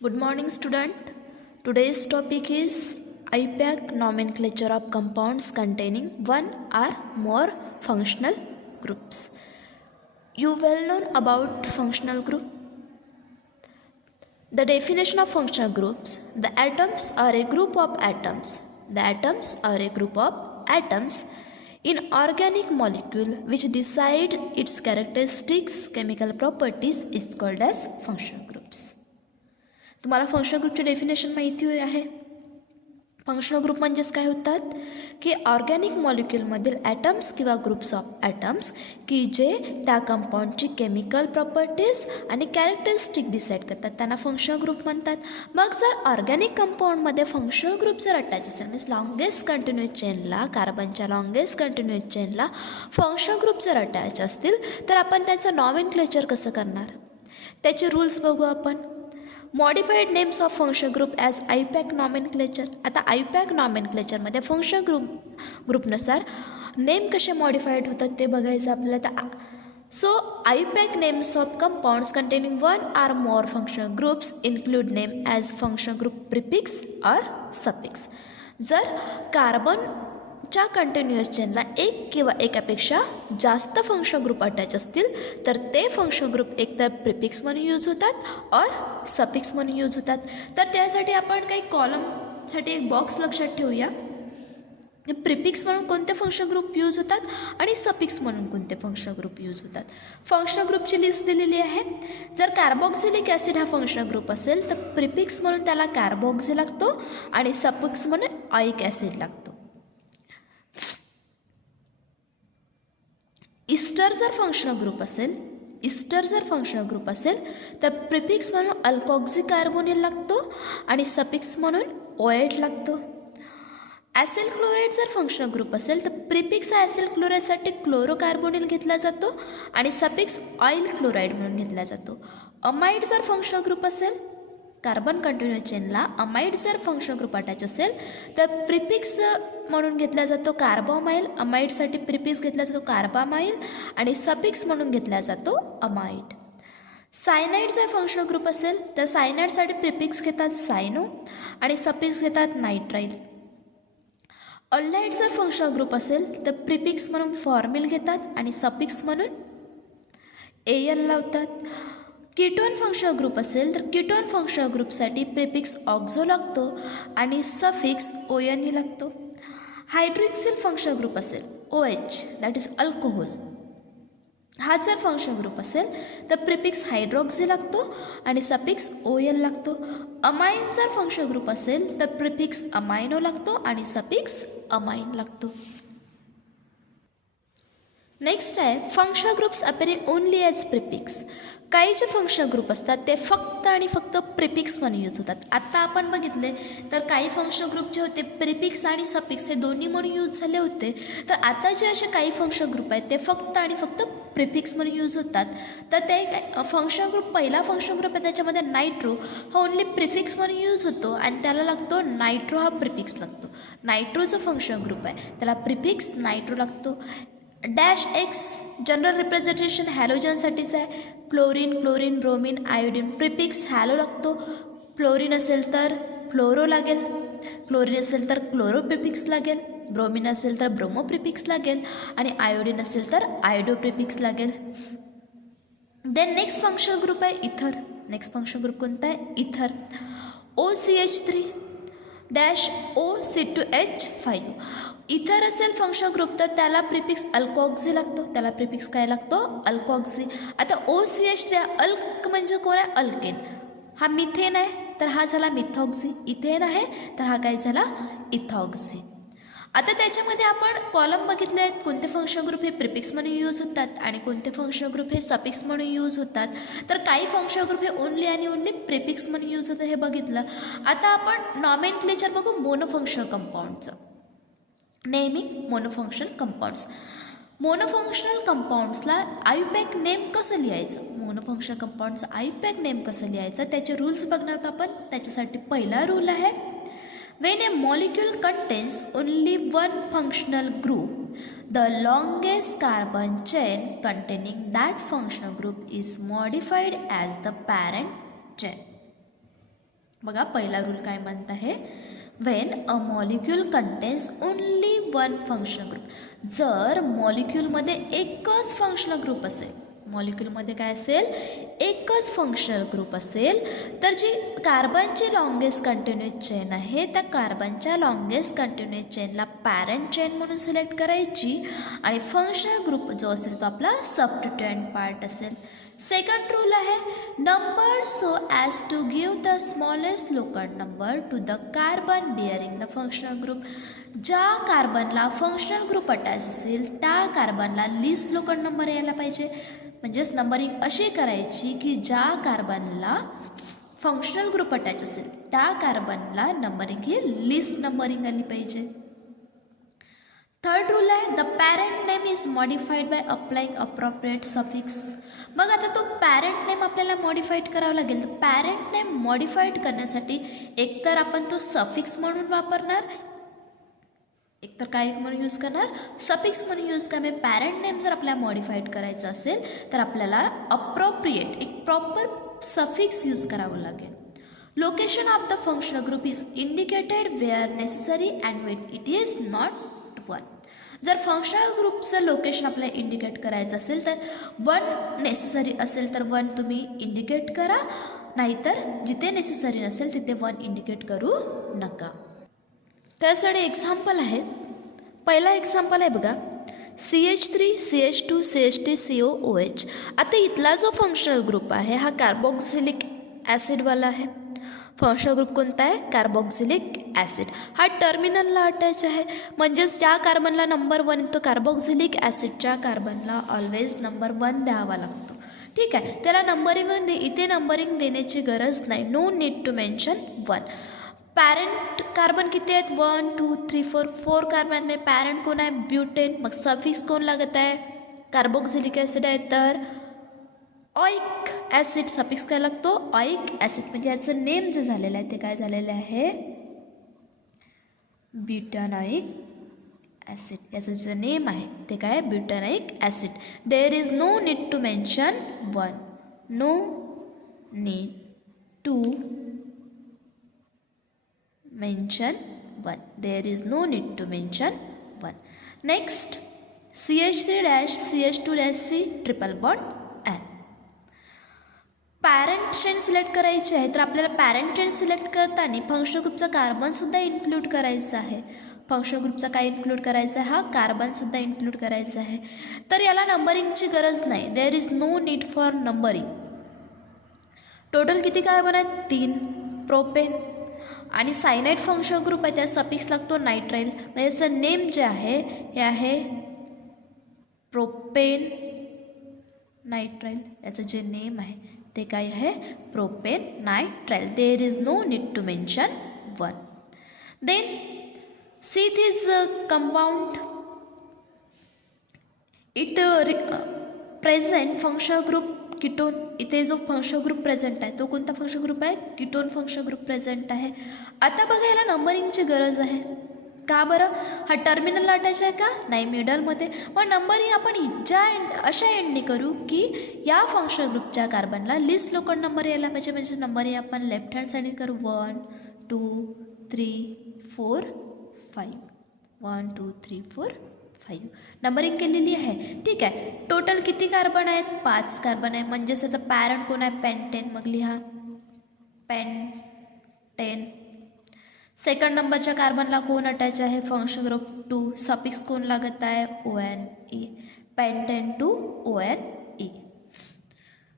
Good morning, student. Today's topic is IUPAC nomenclature of compounds containing one or more functional groups. You well known about functional group. The definition of functional groups: the atoms are a group of atoms. The atoms are a group of atoms in organic molecule which decide its characteristics, chemical properties is called as functional groups. तुम्हाला functional ग्रुपचे definition माहिती आहे. Functional group म्हणजेच काय होतात की organic मॉलिक्यूलमधील atoms किंवा ग्रुप्स ऑफ ॲटम्स की जे त्या कंपाऊंडची केमिकल प्रॉपर्टीज आणि कॅरेक्टरिस्टिक डिसाईड करतात त्यांना फंक्शनल ग्रुप म्हणतात. मग जर ऑर्गॅनिक कंपाऊंडमध्ये फंक्शनल ग्रुप जर अटॅच असेल मीन्स लॉंगेस्ट कंटिन्युअस चेनला कार्बनच्या लॉंगेस्ट कंटिन्युअस चेनला फंक्शनल ग्रुप जर अटॅच असतील तर आपण त्याचं नॉमेनक्लेचर कसं करणार त्याचे रूल्स बघू आपण. Modified names of function group as IUPAC nomenclature. आता आयपॅक नॉमेनक्लेचरमध्ये फंक्शन ग्रुपनुसार नेम कसे मॉडिफाईड होतात ते बघायचं आपल्याला. So IUPAC names of compounds containing one or more functional groups include name as function group prefix or suffix. जर कार्बनच्या कंटिन्युअस चेनला एक किंवा एकापेक्षा जास्त फंक्शन ग्रुप अटॅच असतील तर ते फंक्शन ग्रुप एकतर प्रिफिक्स म्हणून यूज होतात और सफिक्स म्हणून यूज होतात. तर त्यासाठी आपण काही कॉलमसाठी एक बॉक्स लक्षात ठेवूया. प्रिफिक्स म्हणून कोणते फंक्शन ग्रुप यूज होतात आणि सफिक्स म्हणून कोणते फंक्शन ग्रुप यूज होतात. फंक्शन ग्रुपची लिस्ट दिलेली आहे. जर कार्बोक्सिलिक ॲसिड हा फंक्शन ग्रुप असेल तर प्रिफिक्स म्हणून त्याला कार्बोक्झी लागतो आणि सफिक्स म्हणून ऑइक ॲसिड लागतो. इस्टर जर फंक्शनल ग्रुप असेल तर प्रिफिक्स म्हणून अल्कोक्झी कार्बोनिल लागतो आणि सफिक्स म्हणून ओएट लागतो. ॲसिल क्लोराईड जर फंक्शनल ग्रुप असेल तर प्रिफिक्स हा ॲसिल क्लोराईडसाठी क्लोरोकार्बोनिल घेतला जातो आणि सफिक्स ऑइल क्लोराईड म्हणून घेतला जातो. अमाइड जर फंक्शनल ग्रुप असेल कार्बन कंटिन्युअस चेनला अमाइड जर फंक्शनल ग्रुप अटॅच असेल तर प्रिफिक्स म्हणून घेतला जातो कार्बोमाइल. अमाइडसाठी प्रिफिक्स घेतला जातो कार्बामाइल आणि सफिक्स म्हणून घेतला जातो अमाइड. सायनाइड जर फंक्शनल ग्रुप असेल तर सायनाइडसाठी प्रिफिक्स घेतात सायनो आणि सफिक्स घेतात नायट्राइल. अल्लाइड जर फंक्शनल ग्रुप असेल तर प्रिफिक्स म्हणून फॉर्मिल घेतात आणि सफिक्स म्हणून एल लावतात. कीटोन फंक्शनल ग्रुप असेल तर कीटोन फंक्शनल ग्रुपसाठी प्रिफिक्स ऑक्झो लागतो आणि सफिक्स ओएनई लागतो. हायड्रोक्सिल फंक्शनल ग्रुप असेल OH दॅट इज अल्कोहोल हा जर फंक्शनल ग्रुप असेल तर प्रिफिक्स हायड्रोक्सी लागतो आणि सफिक्स OL लागतो. अमाइन जर फंक्शनल ग्रुप असेल तर प्रिफिक्स अमायनो लागतो आणि सफिक्स अमाइन लागतो. नेक्स्ट आहे functional groups appearing only as prefix. काही जे फंक्शनल ग्रुप असतात ते फक्त आणि फक्त प्रिफिक्स म्हणून यूज होतात. आत्ता आपण बघितले तर काही फंक्शनल ग्रुप जे होते प्रिफिक्स आणि सफिक्स हे दोन्ही म्हणून यूज झाले होते. तर आता जे असे काही फंक्शनल ग्रुप आहेत ते फक्त आणि फक्त प्रिफिक्स म्हणून यूज होतात. तर ते फंक्शनल ग्रुप पहिला फंक्शनल ग्रुप आहे त्याच्यामध्ये नायट्रो हा ओनली प्रिफिक्स म्हणून यूज होतो आणि त्याला लागतो नायट्रो हा प्रिफिक्स लागतो. नायट्रो जो फंक्शनल ग्रुप आहे त्याला प्रिफिक्स नायट्रो लागतो. डॅश एक्स जनरल रिप्रेझेंटेशन हॅलोजनसाठीच आहे. Chlorine bromine iodine prefix hello लागतो. फ्लोरीन असेल तर फ्लोरो लागेल, क्लोरीन असेल तर क्लोरो प्रिफिक्स लागेल, ब्रोमीन असेल तर ब्रोमो प्रिफिक्स लागेल आणि आयोडीन असेल तर आयोडो प्रिफिक्स लागेल. देन नेक्स्ट फंक्शनल ग्रुप आहे इथर. नेक्स्ट फंक्शनल ग्रुप कोणता आहे इथर. OCH3 डॅश OC2H5 इथर असेल फंक्शनल ग्रुप तर त्याला प्रिफिक्स अल्कोक्झी लागतो. त्याला प्रिफिक्स काय लागतो अल्कोक्झी. आता OCH3 अल्क म्हणजे कोण आहे अल्केन. हा मिथेन आहे तर हा झाला मिथॉक्झी. इथेन आहे तर हा काय झाला इथॉक्झी. आता त्याच्यामध्ये आपण कॉलम बघितले आहेत कोणते फंक्शनल ग्रुप हे प्रिफिक्स म्हणून यूज होतात आणि कोणते फंक्शनल ग्रुप हे सफिक्स म्हणून यूज होतात. तर काही फंक्शनल ग्रुप हे ओनली आणि ओनली प्रिफिक्स म्हणून यूज होतं हे बघितलं. आता आपण नॉमेनक्लेचर बघू मोनोफंक्शनल कंपाऊंडचं. Naming monofunctional compounds. मोनोफंक्शनल कंपाऊंड्सला आयुपॅक नेम कसं लिहायचं मोनोफंक्शनल कंपाऊंडचं आयुपॅक नेम कसं लिहायचं त्याचे रूल्स बघणार आपण. त्याच्यासाठी पहिला रूल आहे when a molecule contains only one functional group the longest carbon chain containing that functional group is modified as the parent chain. बघा पहिला रूल काय म्हणत आहे, when a molecule contains only one functional group. जर मॉलिक्यूलमध्ये एकच functional group असेल, मॉलिक्यूलमध्ये काय असेल, एकच फंक्शनल ग्रुप असेल, तर जी कार्बनची लॉंगेस्ट कंटिन्युअस चेन आहे त्या कार्बनच्या लॉंगेस्ट कंटिन्युअस चेनला पॅरेंट चेन म्हणून सिलेक्ट करायची आणि फंक्शनल ग्रुप जो असेल तो आपला सबस्टिट्यूएंट पार्ट असेल. सेकंड रूल आहे, number so as to give the smallest local number to the carbon bearing the functional group. ज्या कार्बनला फंक्शनल ग्रुप अटॅच असेल त्या कार्बनला लिस्ट लोकल नंबर यायला पाहिजे. म्हणजेच नंबरिंग अशी करायची की ज्या कार्बनला फंक्शनल ग्रुप अटॅच असेल त्या कार्बनला नंबरिंग ही लिस्ट नंबरिंग आली पाहिजे. थर्ड रूल आहे, the parent name is modified by applying appropriate suffix. मग आता तो पॅरेंट नेम आपल्याला मॉडिफाईड करावा लागेल. तर पॅरेंट नेम मॉडिफाईड करण्यासाठी एकतर आपण तो सफिक्स म्हणून वापरणार, एकतर काय म्हणून यूज करणार, सफिक्स म्हणून यूज करणार. पॅरेंट नेम जर आपल्याला मॉडिफाईड करायचं असेल तर आपल्याला अप्रोप्रिएट एक प्रॉपर सफिक्स यूज करावं लागेल. Location of the functional group is indicated where necessary and when it is not one. जर फंक्शनल ग्रुपचं लोकेशन आपल्याला इंडिकेट करायचं असेल तर वन नेसेसरी असेल तर वन तुम्ही इंडिकेट करा, नाहीतर जिथे नेसेसरी नसेल तिथे वन इंडिकेट करू नका. त्यासाठी एक्झाम्पल आहेत. पहिला एक्झाम्पल आहे बघा, CH3 CH2 CH3 COOH. आता इथला जो फंक्शनल ग्रुप आहे हा कार्बोक्सिलिक ॲसिडवाला आहे. फंक्शनल ग्रुप कोणता आहे, कार्बोक्सिलिक ॲसिड. हा टर्मिनलला अटॅच आहे, म्हणजेच ज्या कार्बनला नंबर 1 येतो कार्बोक्सिलिक ॲसिडच्या कार्बनला ऑलवेज नंबर 1 द्यावा लागतो. ठीक आहे, त्याला नंबरिंग इथे नंबरिंग देण्याची गरज नाही, no need to mention 1. Parent carbon किती आहेत, 1 2 3 4 कार्बन आहेत. म्हणजे पॅरेंट कोण आहे, ब्युटेन. मग सफिक्स कोण लागत आहे, कार्बोक्सिलिक ॲसिड आहे तर ऑइक ॲसिड. सफिक्स काय लागतो, ऑइक ॲसिड. म्हणजे याचं नेम जे झालेलं आहे ते काय झालेलं आहे, ब्युटानॉइक ॲसिड. याचं जे नेम आहे ते काय आहे, butanoic acid. There is no need to mention 1, no need to mention 1. There is no need to mention 1. Next, CH3-CH2-C triple bond N. Parent chain select करायची आहे तर आपल्याला पॅरेंट चेन सिलेक्ट करताना फंक्शनल ग्रुपचा कार्बनसुद्धा इन्क्लूड करायचा आहे. Functional ग्रुपचा काय इन्क्लूड करायचा आहे, हा कार्बनसुद्धा इन्क्लूड करायचा आहे. तर याला नंबरिंगची गरज नाही, there is no need for numbering. Total किती कार्बन आहेत, 3. प्रोपेन आणि सायनाइड फंक्शनल ग्रुप आहे त्या सफिक्स लागतो नायट्राइल. म्हणजे याचं नेम जे आहे हे आहे प्रोपेन नायट्राइल. याचं जे नेम आहे ते काय आहे, propanenitrile. There is no need to mention 1. Then see this compound it present functional group ketone. इथे जो फंक्शनल ग्रुप प्रेझेंट आहे तो कोणता फंक्शनल ग्रुप आहे, कीटोन फंक्शनल ग्रुप प्रेझेंट आहे. आता बघा याला नंबरिंगची गरज आहे. का बरं, हा टर्मिनलला अटॅच आहे का, नाही, मिडलमध्ये. मग नंबरिंग आपण अशा एंडने करू की या फंक्शनल ग्रुपच्या कार्बनला लिस्ट लोकल नंबर यायला पाहिजे. म्हणजे नंबरिंग आपण लेफ्ट हँड साईडने करू, 1 2 3 4 5, 1 2 3 4 5 नंबरिंग केलेली आहे. ठीक आहे, टोटल किती कार्बन आहेत, 5 कार्बन आहे. म्हणजेच त्याचा पॅरेंट कोण आहे, पेंटेन. मग लिहा पेंटेन. सेकंड नंबरच्या कार्बनला कोण अटॅच आहे, फंक्शनल ग्रुप 2. सफिक्स कोण लागत आहे, ONE. Pentane two ONE.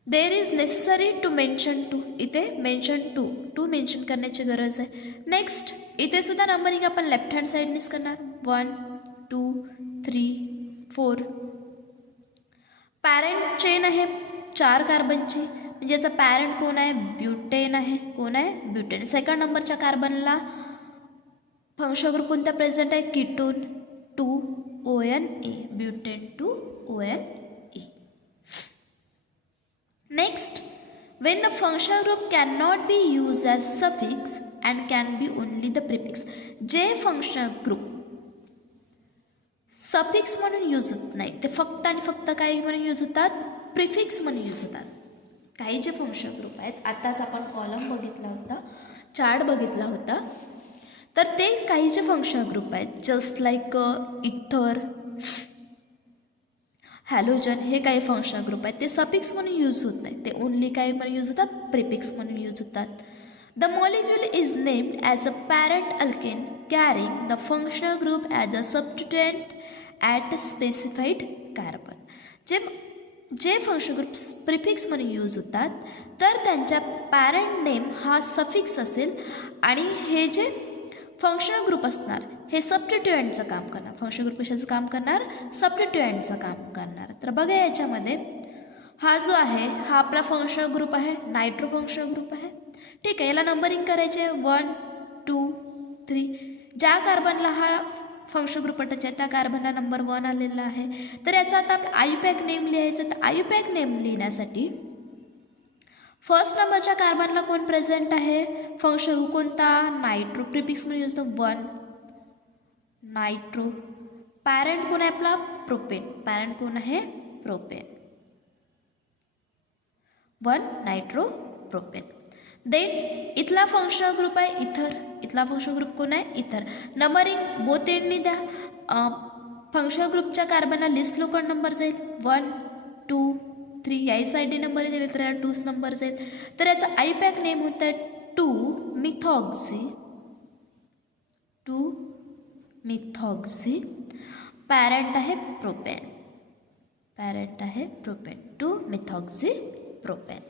There is necessary to mention 2. इथे मेन्शन 2 मेन्शन करण्याची गरज आहे. नेक्स्ट इथे सुद्धा नंबरिंग आपण लेफ्ट हँड साईडनेच करणार, 1 2 3 4. पॅरेंट चेन आहे 4 कार्बनची. म्हणजे याचा पॅरेंट कोण आहे, ब्युटेन आहे. कोण आहे, ब्युटेन. सेकंड नंबरच्या कार्बनला फंक्शनल ग्रुप कोणता प्रेझेंट आहे, ketone 2 ONE. Butane 2 ONE. Next, when the functional group cannot be used as suffix and can be only the prefix. जे फंक्शनल ग्रुप सफिक्स म्हणून यूज होत नाही ते फक्त आणि फक्त काही म्हणून यूज होतात, प्रिफिक्स म्हणून यूज होतात. काही जे फंक्शनल ग्रुप आहेत, आताच आपण कॉलम बघितला होता चार्ट बघितला होता, तर ते काही जे फंक्शनल ग्रुप आहेत जस्ट लाईक इथर, हॅलोजन, हे काही फंक्शनल ग्रुप आहेत ते सफिक्स म्हणून यूज होत नाही, ते ओनली काय म्हणून यूज होतात, प्रिफिक्स म्हणून यूज होतात. The molecule is named as a parent alkane carrying the functional group as a substituent at specified carbon. जे फंक्शनल ग्रुप्स प्रिफिक्स म्हणून यूज होतात तर त्यांच्या पॅरंट नेम हा सफिक्स असेल आणि हे जे फंक्शनल ग्रुप असणार हे सबस्टिट्युएंटचं काम करणार. फंक्शनल ग्रुप कशाचं काम करणार, सबस्टिट्युएंटचं काम करणार. तर बघा याच्यामध्ये हा जो आहे हा आपला फंक्शनल ग्रुप आहे, नायट्रो फंक्शनल ग्रुप आहे. ठीक आहे, याला नंबरिंग करायचे आहे 1 2 3. ज्या कार्बनला हा फंक्शनल ग्रुप अटॅच आहे त्या कार्बनला नंबर 1 आलेला आहे. तर याचा आता आपण आयुपॅक नेम लिहायचं. तर आयुपॅक नेम लिहिण्यासाठी फर्स्ट नंबरच्या कार्बनला कोण प्रेझेंट आहे, फंक्शनल ग्रुप कोणता, नायट्रो, प्रिफिक्स म्हणून यूज होतो 1 नायट्रो. पॅरेंट कोण आहे आपला, प्रोपेन. पॅरेंट कोण आहे, प्रोपेन. 1 nitro propane. देन इथला फंक्शनल ग्रुप आहे इथर. इथला फंक्शनल ग्रुप कोण आहे, इथर. नंबरिंग बोथ एंडनी द्या. फंक्शनल ग्रुपच्या कार्बनला लिस्ट लोकड नंबर जाईल 1 2 3. याही साईडने नंबर दिले तर या 2 नंबर जाईल. तर याचा आयुपॅक नेम होतं आहे 2 मिथॉक्झी. 2 मिथॉक्झी. पॅरेंट आहे प्रोपेन. पॅरेंट आहे प्रोपेन, 2 मिथॉक्झी प्रोपेन.